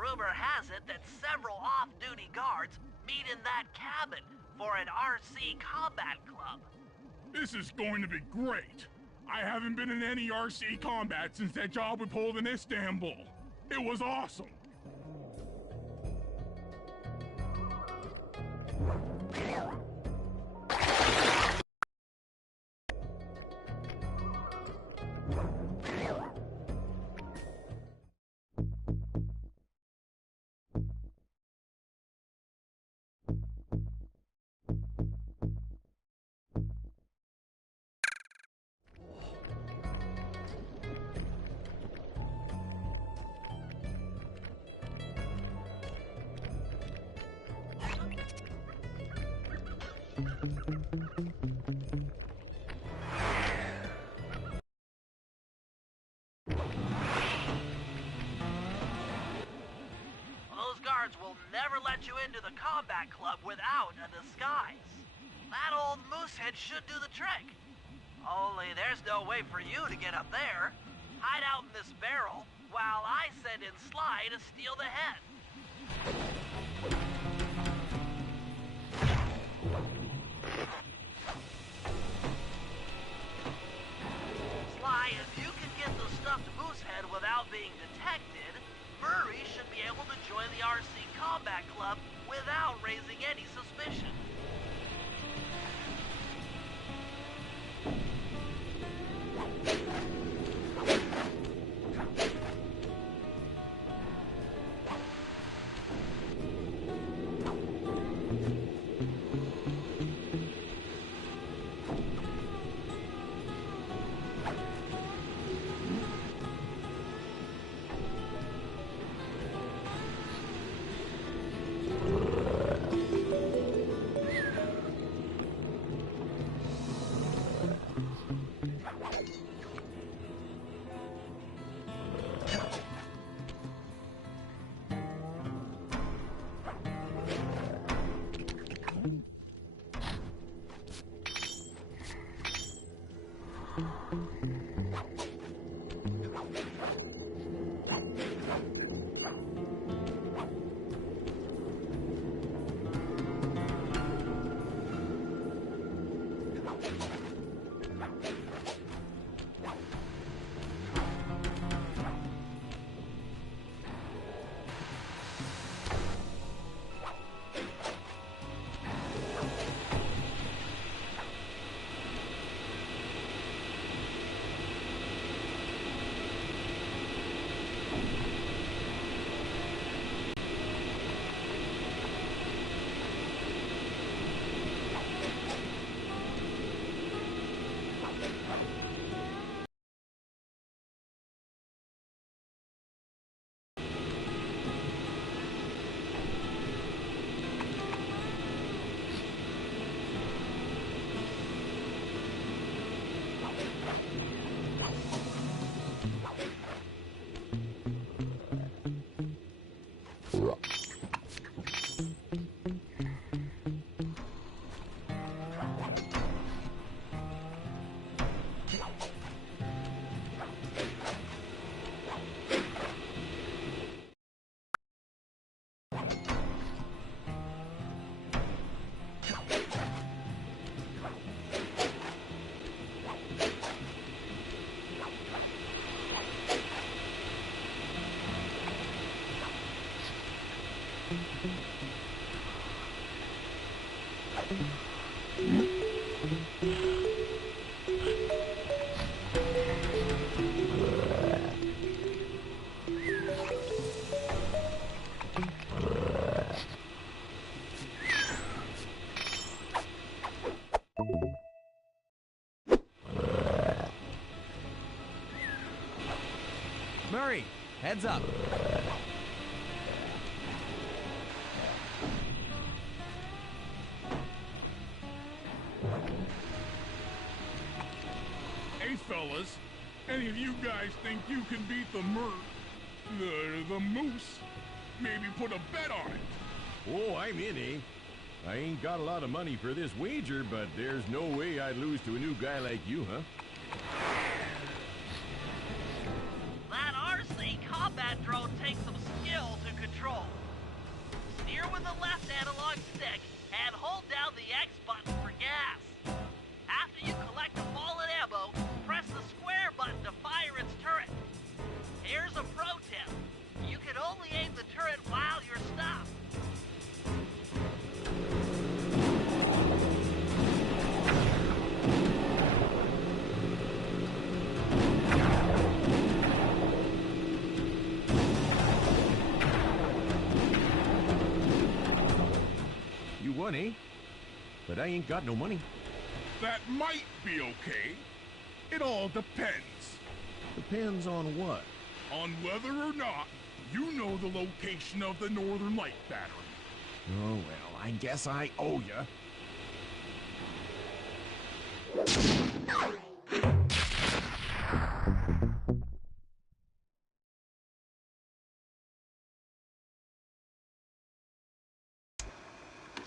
Rumor has it that several off-duty guards meet in that cabin for an RC combat club. This is going to be great. I haven't been in any RC combat since that job we pulled in Istanbul. It was awesome. Those guards will never let you into the combat club without a disguise. That old moosehead should do the trick. Only there's no way for you to get up there. Hide out in this barrel while I send in Sly to steal the head. Sly, if you can get the stuffed moosehead without being detected, Murray should be able to join the RC Combat Club without raising any suspicion. Murray, heads up. Hey, fellas, any of you guys think you can beat the moose? Maybe put a bet on it. Oh, I'm in, eh? I ain't got a lot of money for this wager, but there's no way I'd lose to a new guy like you, huh? That RC combat drone takes some skill to control. Steer with the left analog stick and hold down the X button for gas. After you collect the fallen ammo, press the square button to fire its turret. Here's a pro tip. You can only aim the turret while you're stopped. You won, eh? But I ain't got no money. That might be okay. It all depends. Depends on what? On whether or not you know the location of the Northern Light Battery. Oh, well, I guess I owe ya.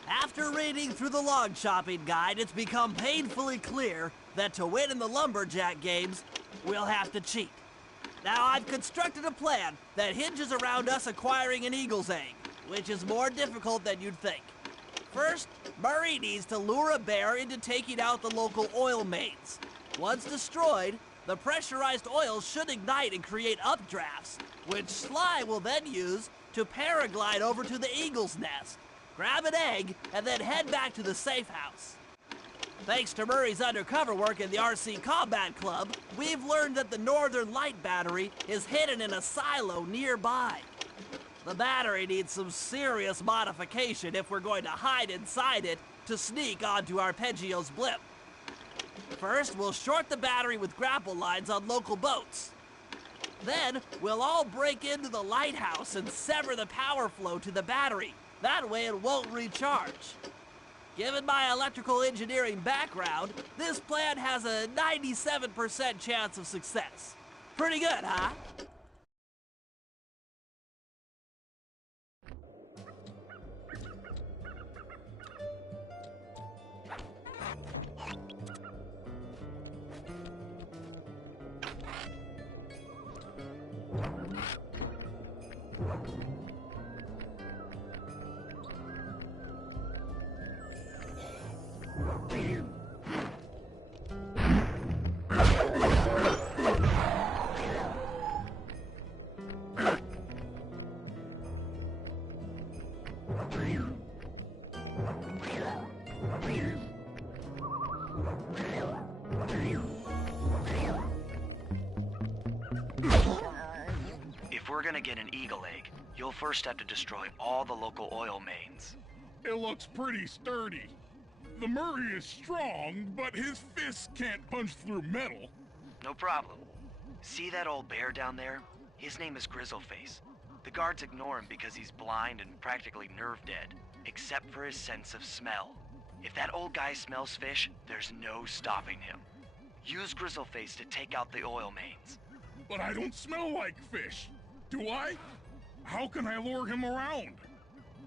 After reading through the log shopping guide, it's become painfully clear that to win in the lumberjack games, we'll have to cheat. Now, I've constructed a plan that hinges around us acquiring an eagle's egg, which is more difficult than you'd think. First, Murray needs to lure a bear into taking out the local oil mains. Once destroyed, the pressurized oil should ignite and create updrafts, which Sly will then use to paraglide over to the eagle's nest, grab an egg, and then head back to the safe house. Thanks to Murray's undercover work in the RC Combat Club, we've learned that the Northern Light Battery is hidden in a silo nearby. The battery needs some serious modification if we're going to hide inside it to sneak onto Arpeggio's blimp. First, we'll short the battery with grapple lines on local boats. Then, we'll all break into the lighthouse and sever the power flow to the battery. That way it won't recharge. Given my electrical engineering background, this plan has a 97% chance of success. Pretty good, huh? If we're gonna get an eagle egg, you'll first have to destroy all the local oil mains. It looks pretty sturdy. The Murray is strong, but his fists can't punch through metal. No problem. See that old bear down there? His name is Grizzleface. The guards ignore him because he's blind and practically nerve dead, except for his sense of smell. If that old guy smells fish, there's no stopping him. Use Grizzleface to take out the oil mains. But I don't smell like fish. Do I? How can I lure him around?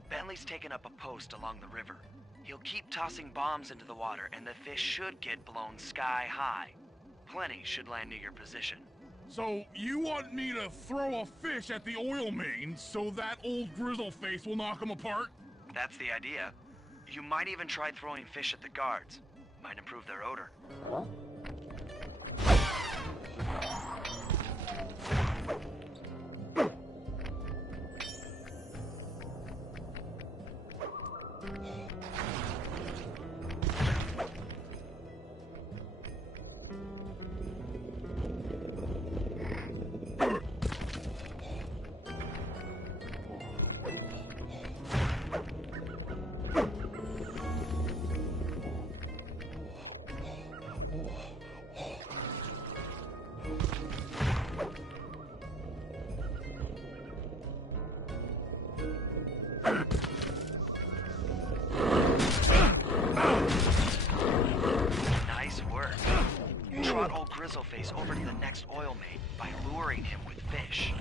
Bentley's taken up a post along the river. He'll keep tossing bombs into the water, and the fish should get blown sky high. Plenty should land near your position. So you want me to throw a fish at the oil mains so that old Grizzleface will knock him apart? That's the idea. You might even try throwing fish at the guards. Might improve their odor. Nice work. Trot old Grizzleface over to the next oil main by luring him with fish.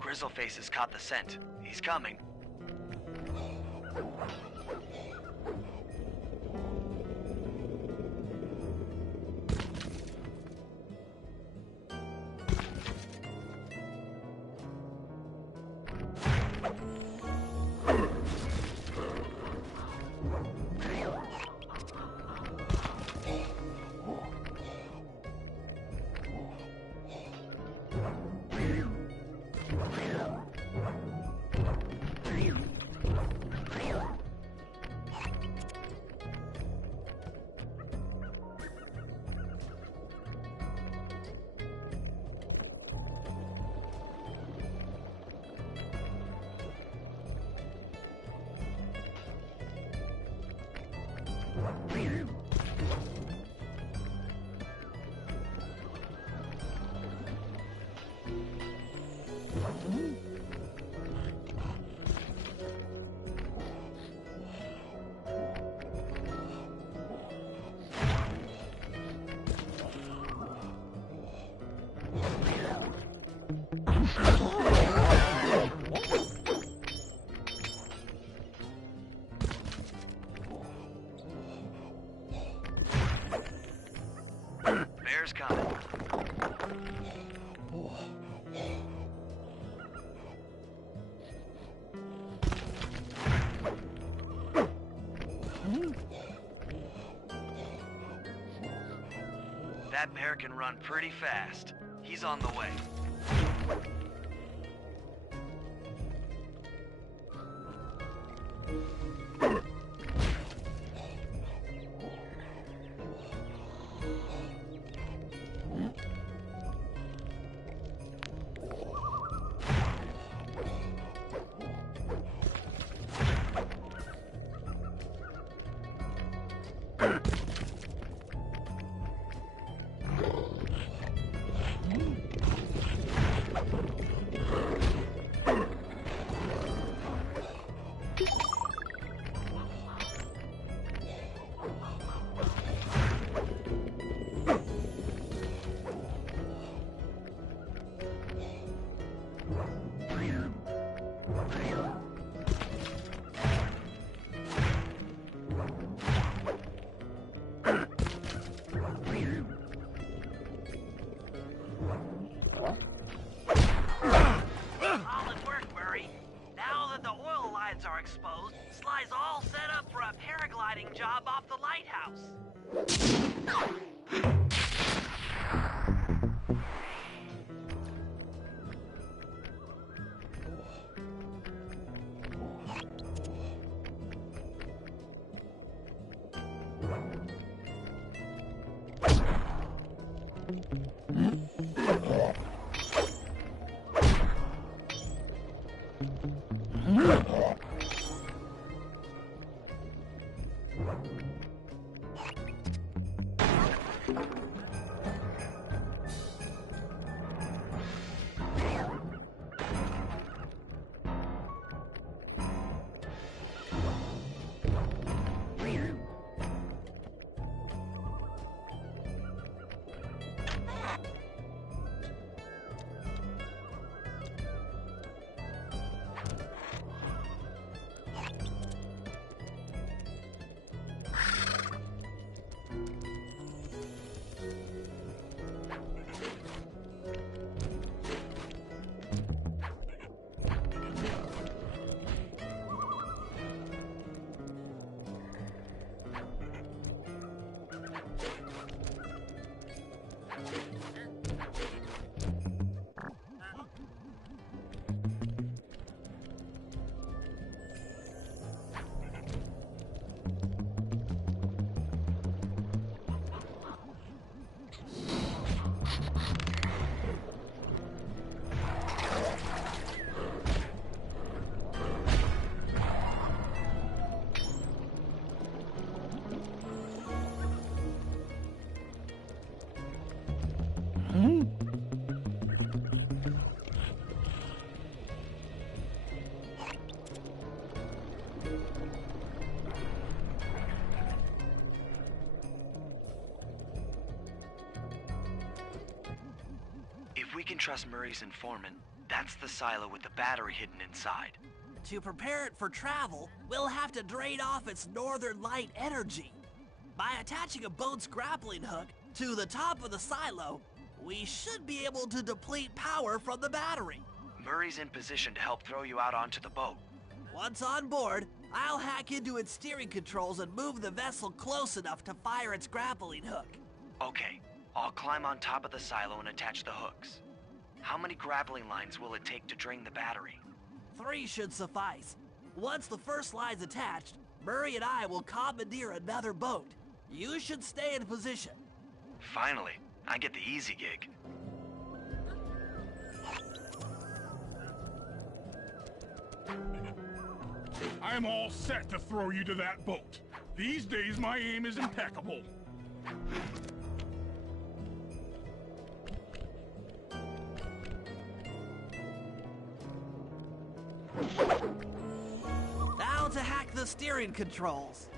Grizzleface has caught the scent. He's coming. Bear's coming. That bear can run pretty fast. He's on the way. If we can trust Murray's informant, that's the silo with the battery hidden inside. To prepare it for travel, we'll have to drain off its northern light energy. By attaching a boat's grappling hook to the top of the silo, we should be able to deplete power from the battery. Murray's in position to help throw you out onto the boat. Once on board, I'll hack into its steering controls and move the vessel close enough to fire its grappling hook. Okay, I'll climb on top of the silo and attach the hooks. How many grappling lines will it take to drain the battery? 3 should suffice. Once the first line's attached, Murray and I will commandeer another boat. You should stay in position. Finally, I get the easy gig. I'm all set to throw you to that boat. These days, my aim is impeccable. Now to hack the steering controls.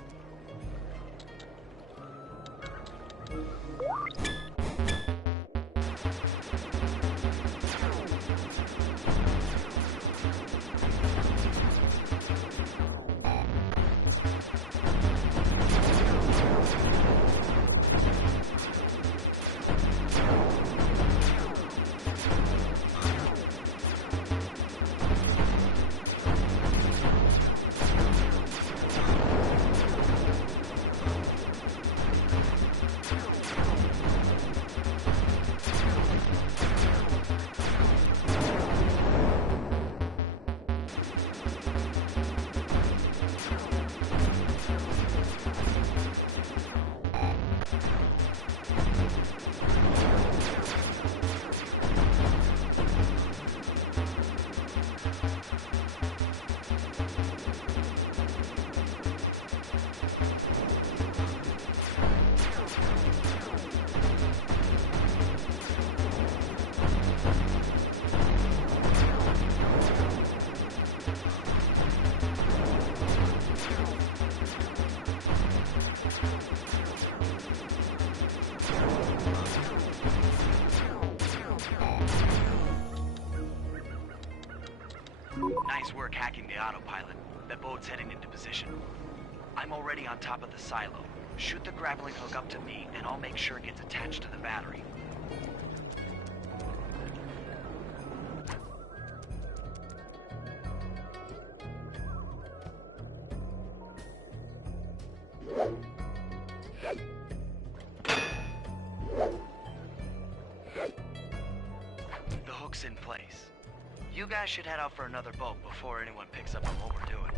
Nice work hacking the autopilot. The boat's heading into position. I'm already on top of the silo. Shoot the grappling hook up to me, and I'll make sure it gets attached to the battery. hook's in place. You guys should head out for another boat before anyone picks up on what we're doing.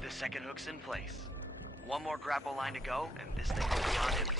The second hook's in place. One more grapple line to go, and this thing will be on empty.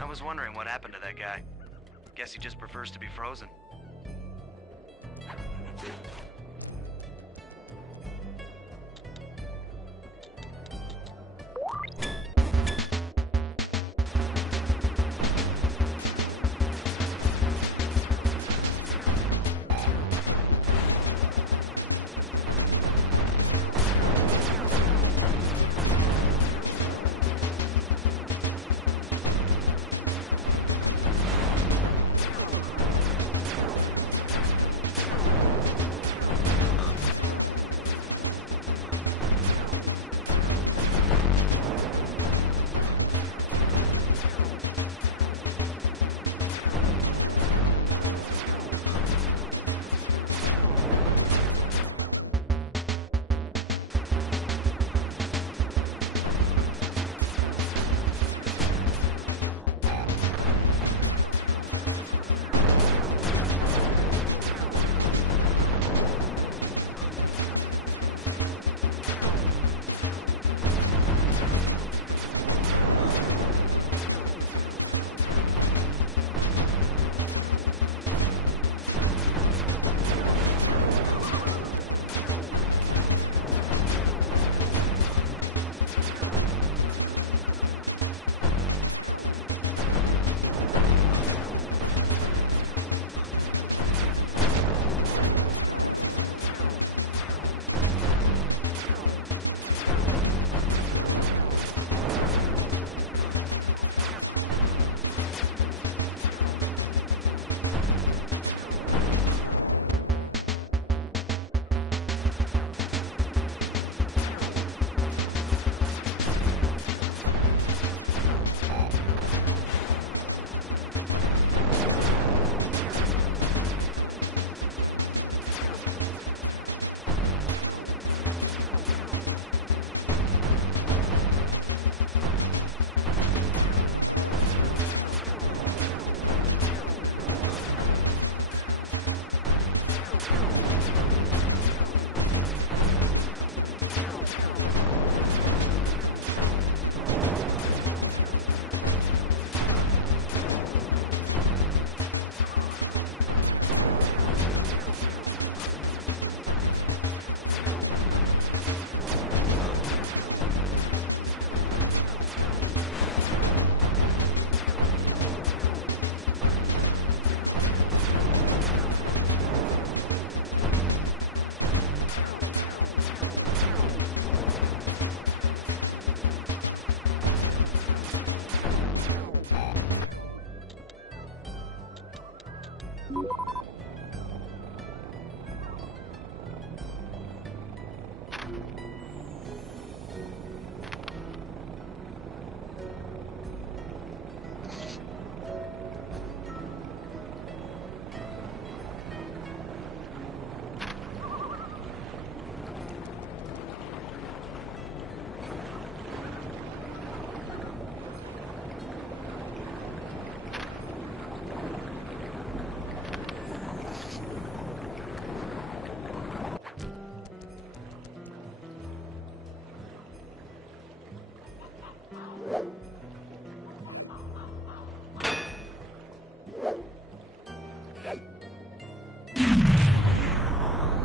I was wondering what happened to that guy. Guess he just prefers to be frozen.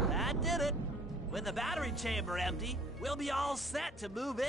That did it. With the battery chamber empty, we'll be all set to move in.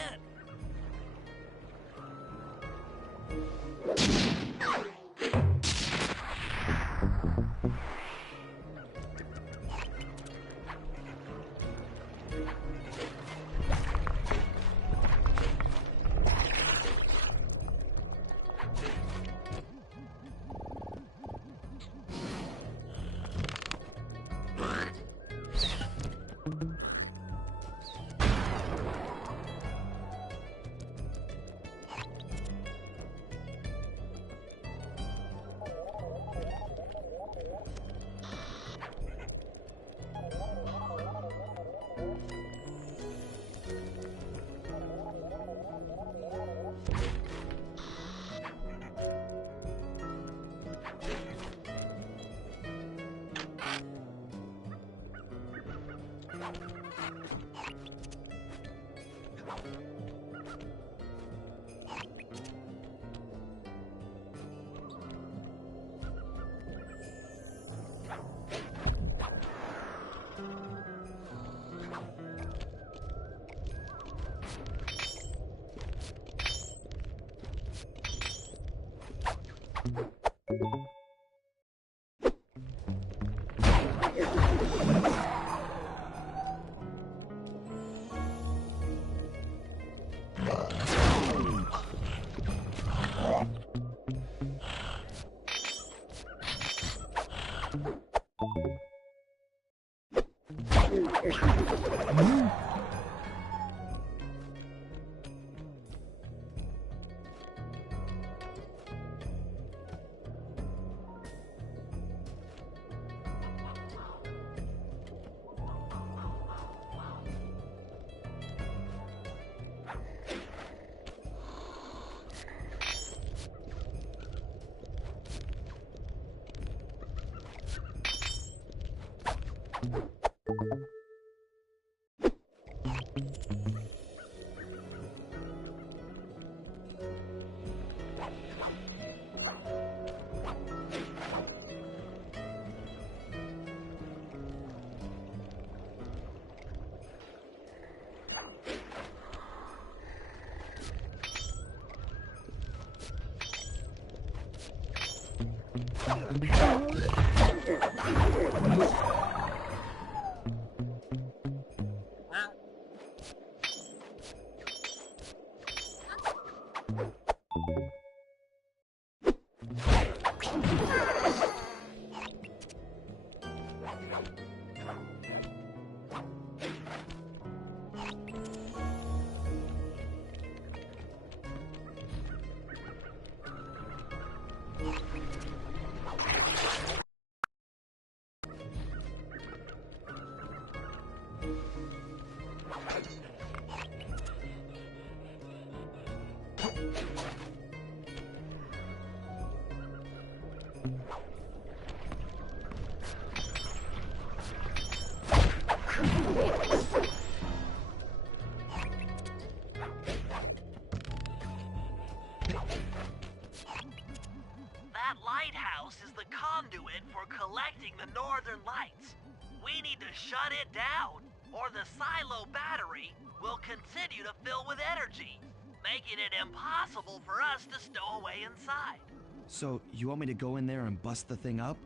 That lighthouse is the conduit for collecting the northern lights. We need to shut it down, or the silo battery will continue to fill with energy, making it impossible for us to stow away inside. So, you want me to go in there and bust the thing up?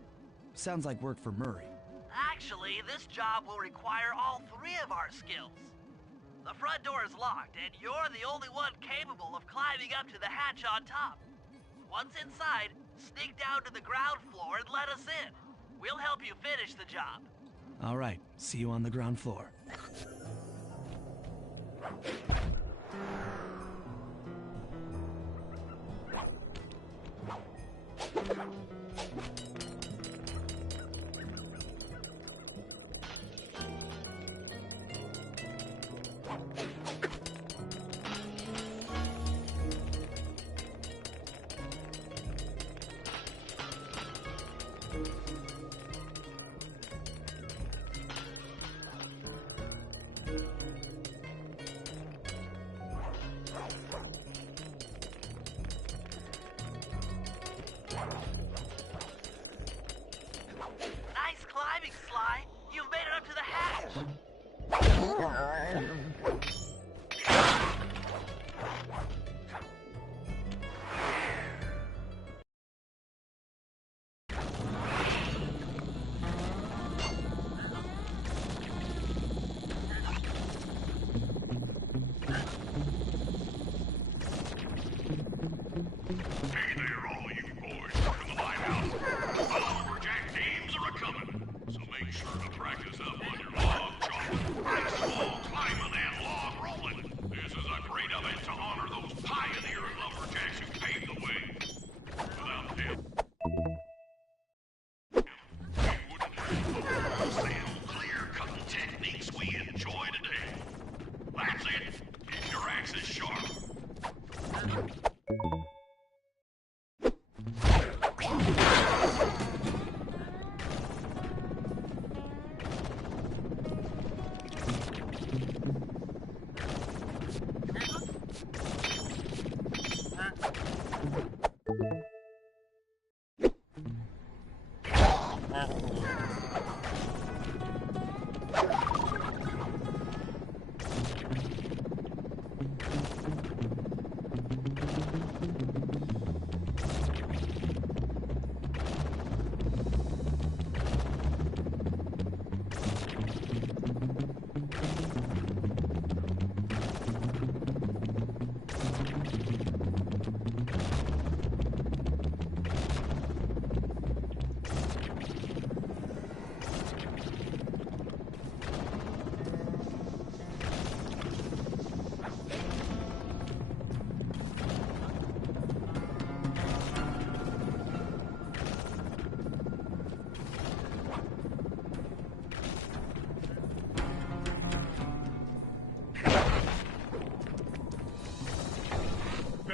Sounds like work for Murray. Actually, this job will require all three of our skills. The front door is locked, and you're the only one capable of climbing up to the hatch on top. Once inside, sneak down to the ground floor and let us in. We'll help you finish the job. All right, see you on the ground floor.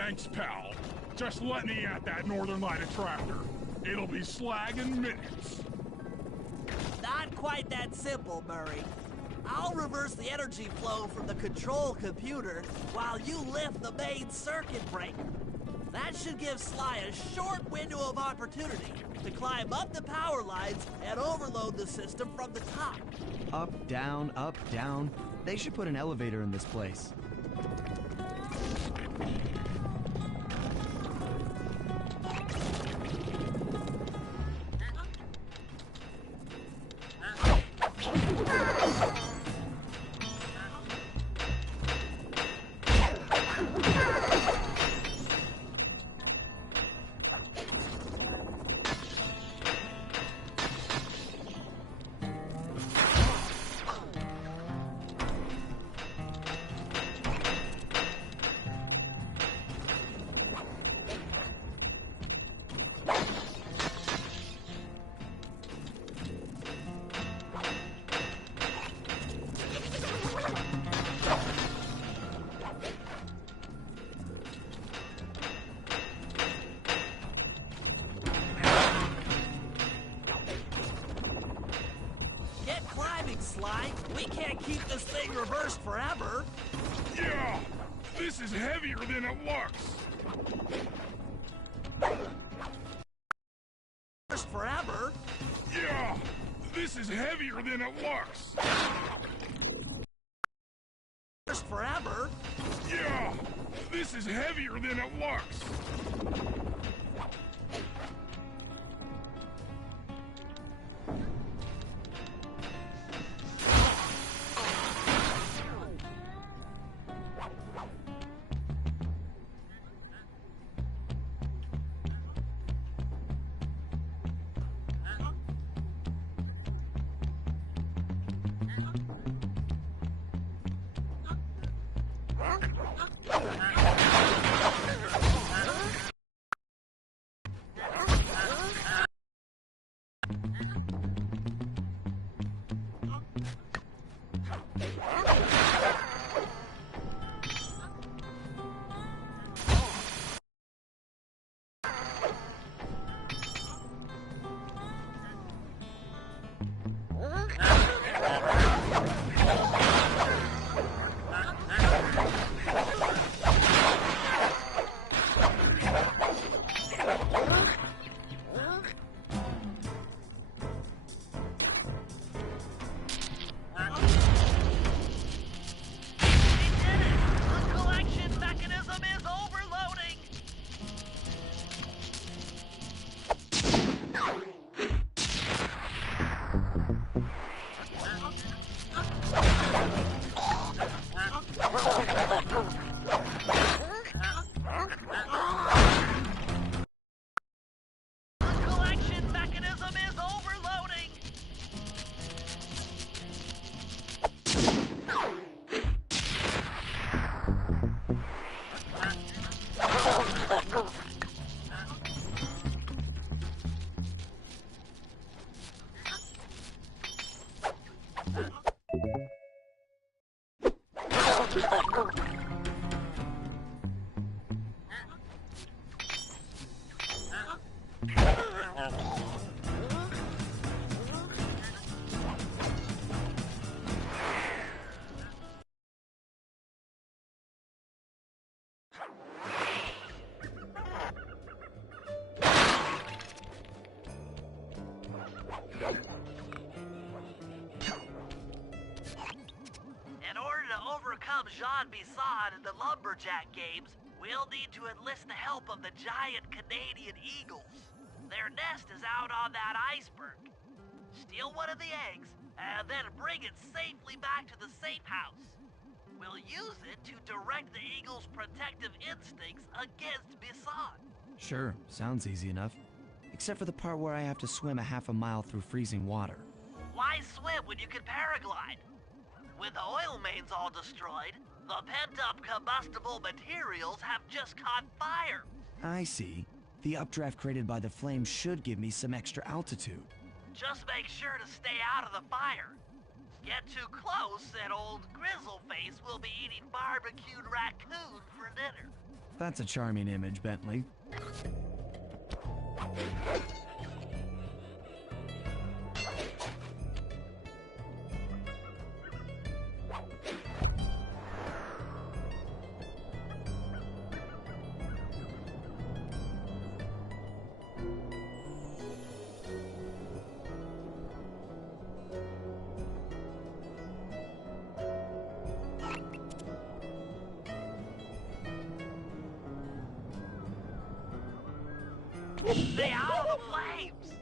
Thanks, pal. Just let me at that Northern Light attractor. It'll be slag in minutes. Not quite that simple, Murray. I'll reverse the energy flow from the control computer while you lift the main circuit breaker. That should give Sly a short window of opportunity to climb up the power lines and overload the system from the top. Up, down, up, down. They should put an elevator in this place. Sly. We can't keep this thing reversed forever. Yeah, this is heavier than it looks. Reversed forever? Yeah, this is heavier than it looks. Reversed forever? Yeah, this is heavier than it looks. Jean Bison in the Lumberjack games, we'll need to enlist the help of the giant Canadian eagles. Their nest is out on that iceberg. Steal one of the eggs, and then bring it safely back to the safe house. We'll use it to direct the eagle's protective instincts against Bison. Sure, sounds easy enough. Except for the part where I have to swim a half a mile through freezing water. Why swim when you can paraglide? With the oil mains all destroyed, the pent-up combustible materials have just caught fire. I see. The updraft created by the flames should give me some extra altitude. Just make sure to stay out of the fire. Get too close and old Grizzleface will be eating barbecued raccoon for dinner. That's a charming image, Bentley. Stay out of the flames!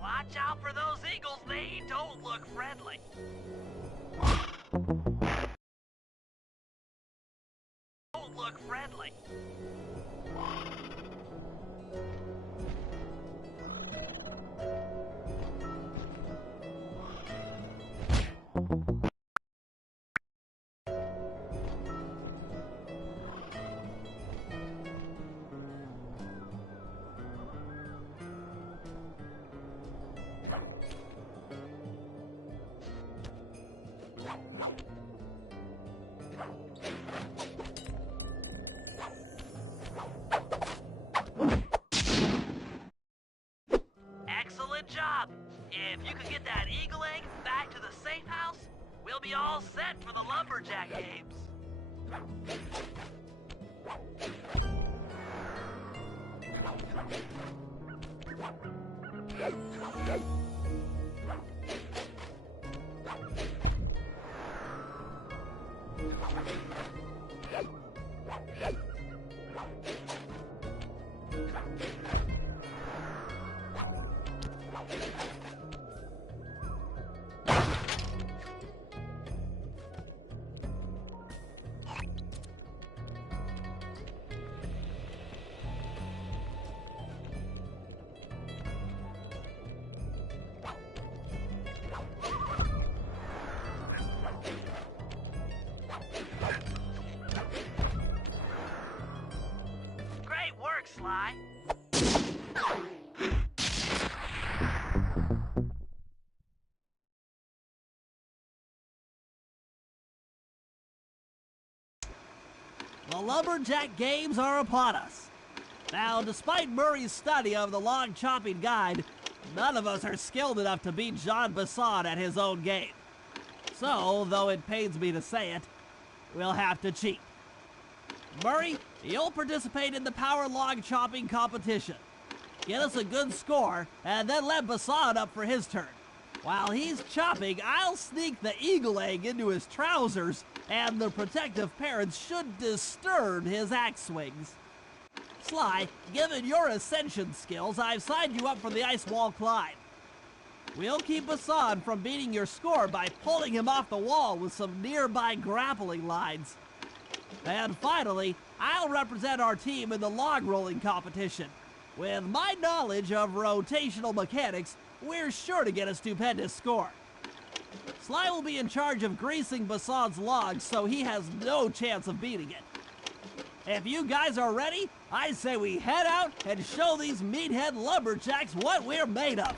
Watch out for those eagles, they don't look friendly. Don't look friendly. Excellent job! If you could get that eagle egg back to the safe house, we'll be all set for the lumberjack games. Great work, Sly. The lumberjack games are upon us. Now, despite Murray's study of the log chopping guide, none of us are skilled enough to beat Jean Bison at his own game. So, though it pains me to say it, we'll have to cheat. Murray, you'll participate in the power log chopping competition. Get us a good score, and then let Bison up for his turn. While he's chopping, I'll sneak the eagle egg into his trousers, and the protective parents should disturb his axe swings. Sly, given your ascension skills, I've signed you up for the ice wall climb. We'll keep Bison from beating your score by pulling him off the wall with some nearby grappling lines. And finally, I'll represent our team in the log rolling competition. With my knowledge of rotational mechanics, we're sure to get a stupendous score. Sly will be in charge of greasing Bison's logs, so he has no chance of beating it. If you guys are ready, I say we head out and show these meathead lumberjacks what we're made of.